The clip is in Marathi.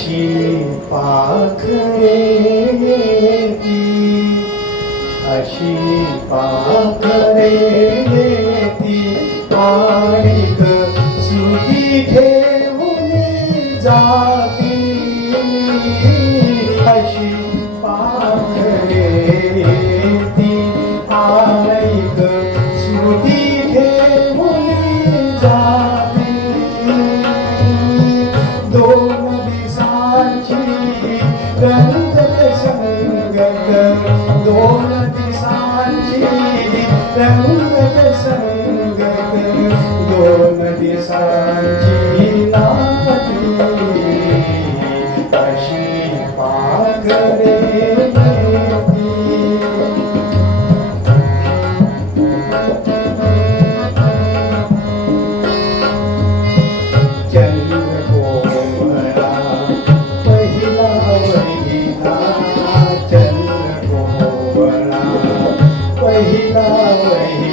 अशी पाखरे ती, अशी पाखरे ती आणिक सुधी ठेवून जाती, अशी पाखरे ती आणिक सुधी ठेवून जाती. दोन दिवसांची रंगत संगत, दोन दिवसांची रंगत संगत, दोन दिवसांची नाती, अशी पाखरे ती. चंद्रकोमला पहिला वहिला, चंद्रकोमला पहिला वहिला.